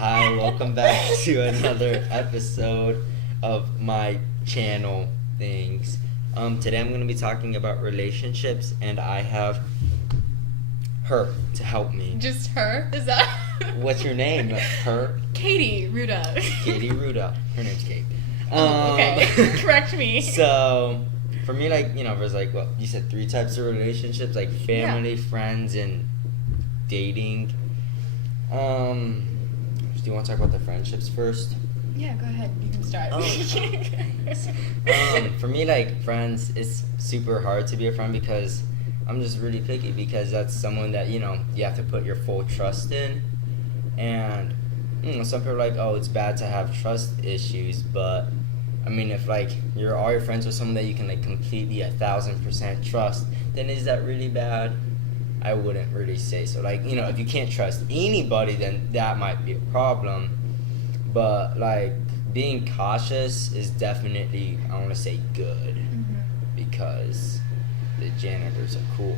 Hi, welcome back to another episode of my channel things. Today I'm going to be talking about relationships, and I have her to help me. Just her? Is that? What's your name? Her? Katie Ruda. Katie Ruda. Her name's Kate. Okay, correct me. So, for me, there's you said 3 types of relationships, like family, friends, and dating. Do you want to talk about the friendships first? Yeah, go ahead. You can start. For me, friends, it's super hard to be a friend because I'm just really picky, because that's someone that, you have to put your full trust in. And, some people are like, oh, it's bad to have trust issues, but, if, you're all your friends with someone that you can, completely 1,000% trust, then is that really bad? I wouldn't really say so. If you can't trust anybody, then that might be a problem. But, being cautious is definitely, I want to say, good. Mm-hmm. Because the janitors are cool.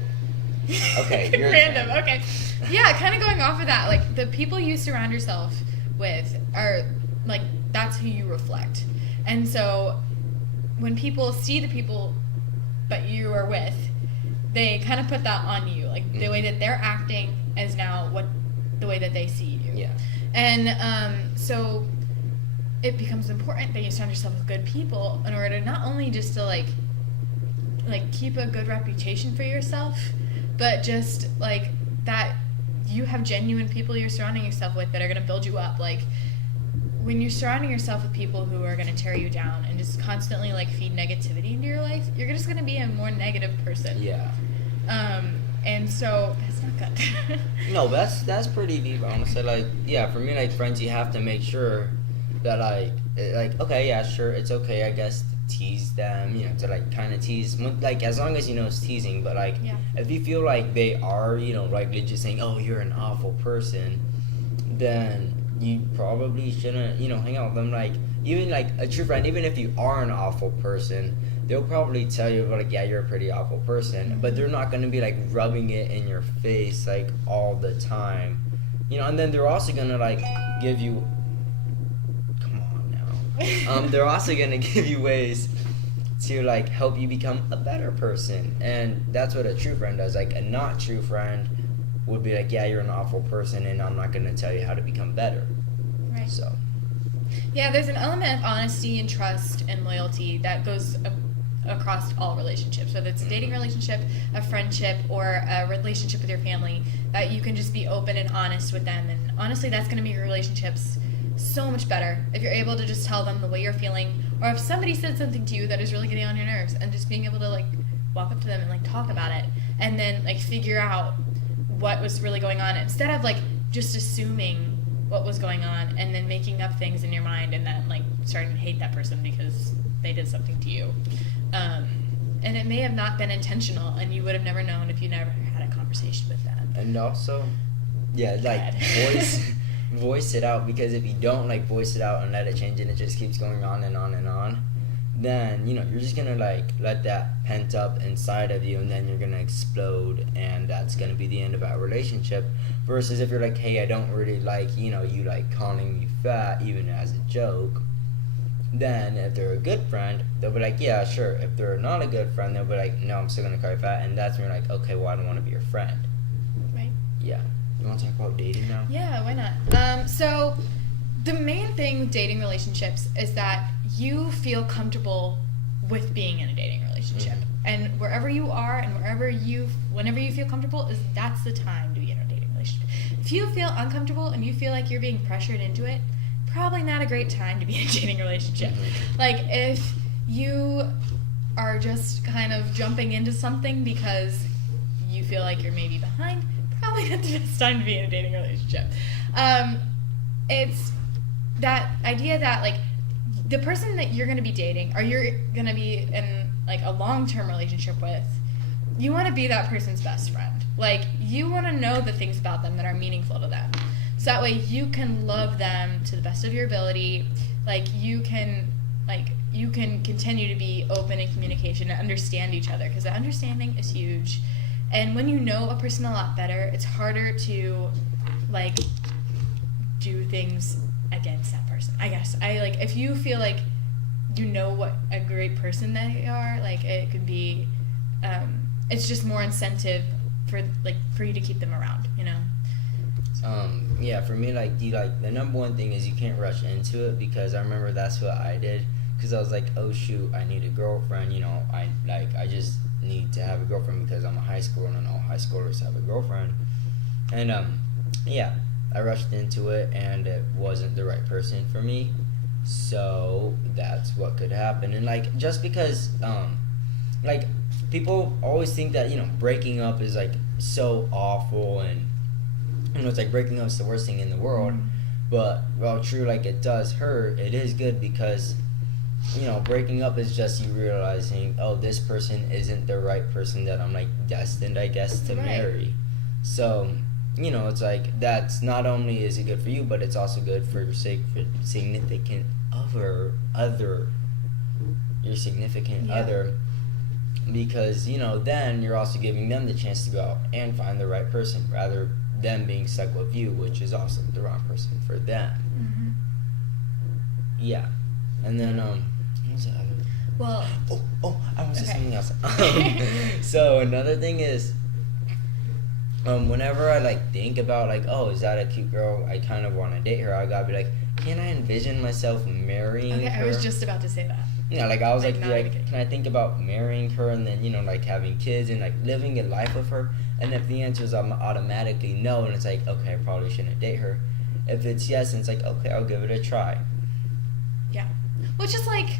Okay, you're random. Okay. Yeah, kind of going off of that, the people you surround yourself with are, that's who you reflect. And so when people see the people that you are with, they kind of put that on you. The way that they're acting is now the way that they see you. Yeah. And so it becomes important that you surround yourself with good people in order to not only just to keep a good reputation for yourself, but just that you have genuine people you're surrounding yourself with that are going to build you up. When you're surrounding yourself with people who are going to tear you down and just constantly feed negativity into your life, you're just going to be a more negative person. Yeah. And so that's not good. No, that's pretty deep, honestly. For me, friends, you have to make sure that okay, yeah, sure, it's okay, I guess, to tease them, to kind of tease, as long as it's teasing. But yeah. If you feel they are, legit saying, oh, you're an awful person, then you probably shouldn't, hang out with them. Even a true friend, even if you are an awful person, they'll probably tell you yeah, you're a pretty awful person, but they're not going to be rubbing it in your face all the time, and then they're also going to give you, come on now, they're also going to give you ways to help you become a better person. And that's what a true friend does. A not true friend would be yeah, you're an awful person, and I'm not going to tell you how to become better. Right. So yeah, there's an element of honesty and trust and loyalty that goes across all relationships, whether it's a dating relationship, a friendship, or a relationship with your family, that you can just be open and honest with them. And honestly, that's going to make your relationships so much better if you're able to just tell them the way you're feeling, or if somebody said something to you that is really getting on your nerves, and just being able to walk up to them and talk about it, and then figure out what was really going on, instead of just assuming what was going on and then making up things in your mind and then starting to hate that person because they did something to you. And it may have not been intentional, and you would have never known if you never had a conversation with them. And also, yeah, voice it out, because if you don't voice it out and let it change, and it just keeps going on and on and on, then you're just gonna let that pent up inside of you, and then you're gonna explode, and that's gonna be the end of our relationship. Versus if you're hey, I don't really you calling me fat even as a joke, then if they're a good friend, they'll be yeah, sure. If they're not a good friend, they'll be no, I'm still gonna call you fat, and that's when you're okay, well, I don't want to be your friend. Right. Yeah. You want to talk about dating now? Yeah, why not? So the main thing with dating relationships is that you feel comfortable with being in a dating relationship. Mm-hmm. And wherever you are and whenever you feel comfortable, that's the time to be in a dating relationship. If you feel uncomfortable and you feel you're being pressured into it, probably not a great time to be in a dating relationship. Mm-hmm. If you are just kind of jumping into something because you feel you're maybe behind, probably not the best time to be in a dating relationship. It's that idea that the person that you're going to be dating, or you're going to be in a long-term relationship with, you want to be that person's best friend. You want to know the things about them that are meaningful to them, so that way you can love them to the best of your ability. You can continue to be open in communication and understand each other, because the understanding is huge. And when you know a person a lot better, it's harder to do things against that person. I guess I like if you feel like you know what a great person they are, like it could be it's just more incentive for you to keep them around, you know. Yeah, for me, like the number one thing is you can't rush into it, because I remember that's what I did, because I was like, oh shoot, I need a girlfriend, you know, I just need to have a girlfriend because I'm a high schooler and all high schoolers have a girlfriend. And yeah, I rushed into it and it wasn't the right person for me. So that's what could happen. And like just because like people always think that, you know, breaking up is like so awful, and you know, it's like breaking up is the worst thing in the world. But while true, like it does hurt, it is good, because you know, breaking up is just you realizing, oh, this person isn't the right person that I'm like destined, I guess, to marry. So, you know, it's like that's not only is it good for you, but it's also good for your significant your significant other, because you know then you're also giving them the chance to go out and find the right person, rather than being stuck with you, which is also the wrong person for them. Yeah. And then what was the other? Well, I want to say something else. So another thing is, whenever I like think about like, oh, is that a cute girl, I kind of want to date her, I gotta be like, can I envision myself marrying her? I was just about to say that. Yeah, like I was like can I think about marrying her and then, you know, like having kids and like living a life with her? And if the answer is automatically no, and it's like, okay, I probably shouldn't date her. If it's yes, and it's like, okay, I'll give it a try. Yeah. Which is like,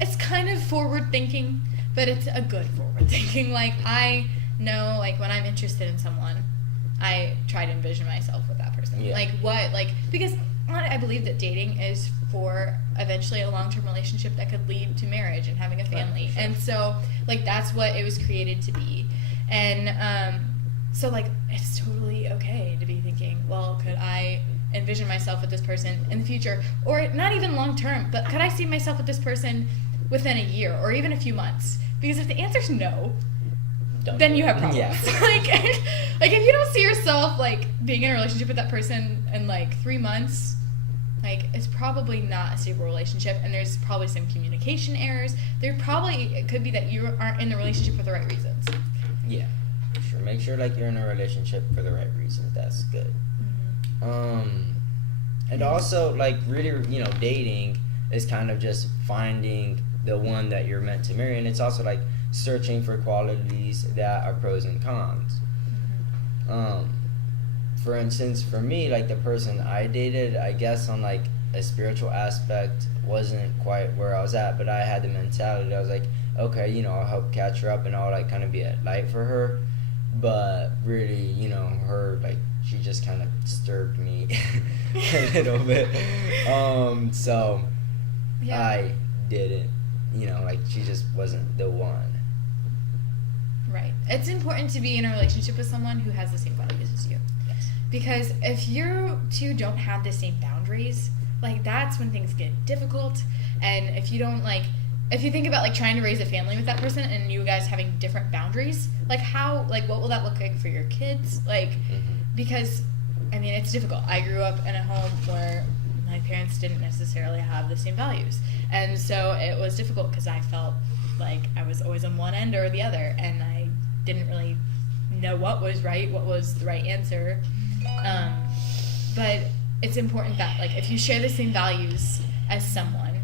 it's kind of forward thinking, but it's a good forward thinking. Like, I know, like, when I'm interested in someone, I try to envision myself with that person. Yeah. Like, what, like, because I believe that dating is for eventually a long-term relationship that could lead to marriage and having a family. Right, sure. And so, like, that's what it was created to be. And so, like, it's totally okay to be thinking, well, could I envision myself with this person in the future? Or not even long-term, but could I see myself with this person within a year or even a few months? Because if the answer's no, then you have problems. Yeah. like if you don't see yourself, like, being in a relationship with that person in, like, 3 months, like, it's probably not a stable relationship, and there's probably some communication errors. It could be that you aren't in the relationship for the right reasons. Yeah, sure. Make sure, like, you're in a relationship for the right reasons. That's good. And also, like, really, you know, dating is kind of just finding the one that you're meant to marry, and it's also, like, searching for qualities that are pros and cons. For instance, for me, like, the person I dated, I guess on, like, a spiritual aspect wasn't quite where I was at, but I had the mentality, I was like, okay, you know, I'll help catch her up and I'll, like, kind of be a light for her. But really, you know, her, like, she just kind of disturbed me a little bit. So yeah. I didn't, you know, like, she just wasn't the one. Right. It's important to be in a relationship with someone who has the same values as you. Yes. Because if you two don't have the same boundaries, like, that's when things get difficult. And if you don't, like, if you think about, like, trying to raise a family with that person and you guys having different boundaries, like, how, like, what will that look like for your kids? Like, because, I mean, it's difficult. I grew up in a home where my parents didn't necessarily have the same values. And so it was difficult because I felt like I was always on one end or the other, and I didn't really know what was right, what was the right answer. But it's important that, like, if you share the same values as someone,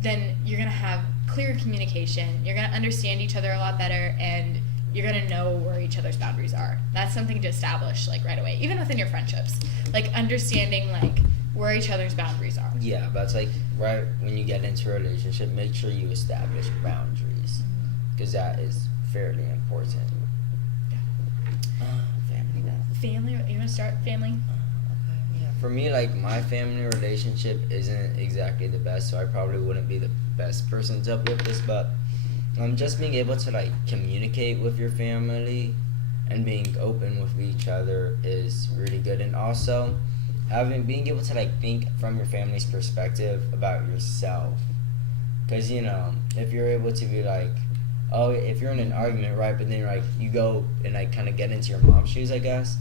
then you're going to have clear communication, you're going to understand each other a lot better, and you're going to know where each other's boundaries are. That's something to establish, like, right away, even within your friendships. Like, understanding, like, where each other's boundaries are. Yeah, but it's like, right when you get into a relationship, make sure you establish boundaries, because that is fairly important. Family, you want to start family? Okay, yeah. For me, like, my family relationship isn't exactly the best, so I probably wouldn't be the best person to help with this, but just being able to, like, communicate with your family and being open with each other is really good. And also being able to, like, think from your family's perspective about yourself, because, you know, if you're able to be like, oh, if you're in an argument, right, but then, like, you go and, like, kind of get into your mom's shoes, I guess,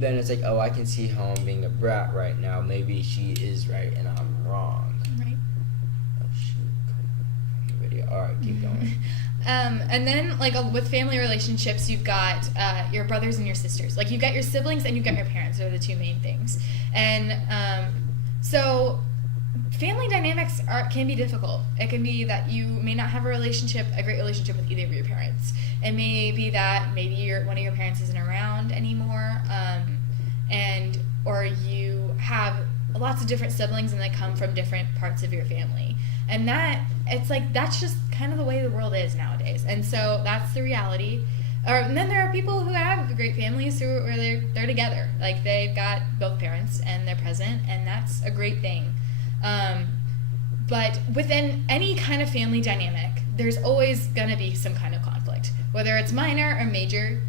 then it's like, oh, I can see how I'm being a brat right now. Maybe she is right and I'm wrong. Right. Oh shoot! Video. All right, keep going. And then, like, with family relationships, you've got your brothers and your sisters. Like, you've got your siblings and you've got your parents. They're the two main things. And so family dynamics can be difficult. It can be that you may not have a great relationship with either of your parents. It may be that maybe one of your parents isn't around anymore, or you have lots of different siblings and they come from different parts of your family. And that's just kind of the way the world is nowadays. And so that's the reality. And then there are people who have great families where they're together. Like, they've got both parents and they're present, and that's a great thing. But within any kind of family dynamic, there's always going to be some kind of conflict, whether it's minor or major.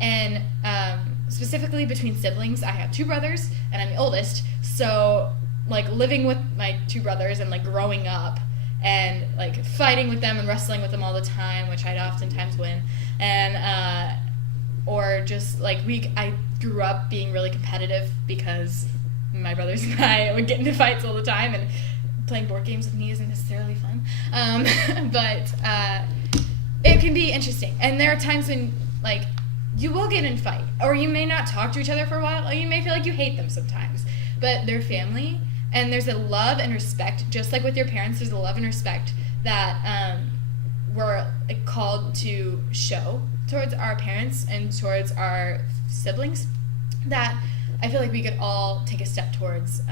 And specifically between siblings, I have 2 brothers, and I'm the oldest. So, like, living with my 2 brothers and, like, growing up and, like, fighting with them and wrestling with them all the time, which I'd oftentimes win. And, or just, like, I grew up being really competitive because my brothers and I would get into fights all the time, and playing board games with me isn't necessarily fun. But it can be interesting. And there are times when, like, you will get in a fight, or you may not talk to each other for a while, or you may feel like you hate them sometimes. But they're family, and there's a love and respect, just like with your parents, there's a love and respect that we're called to show towards our parents and towards our siblings, that I feel like we could all take a step towards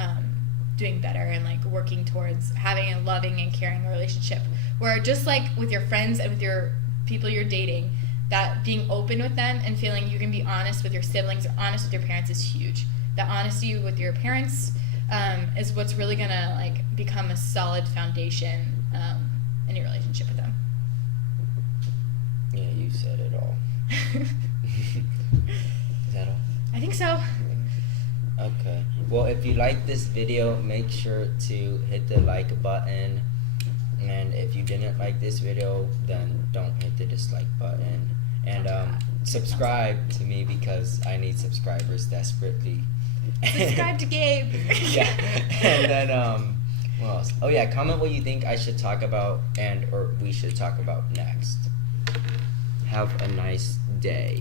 doing better and, like, working towards having a loving and caring relationship, where just like with your friends and with your people you're dating, that being open with them and feeling you can be honest with your siblings or honest with your parents is huge. The honesty with your parents is what's really gonna, like, become a solid foundation in your relationship with them. Yeah, you said it all. Is that all? I think so. Okay. Well, if you like this video, make sure to hit the like button. And if you didn't like this video, then don't hit the dislike button. And subscribe to me, because I need subscribers desperately. Subscribe to Gabe. Yeah. And then what else? Oh yeah, comment what you think I should talk about or we should talk about next. Have a nice day.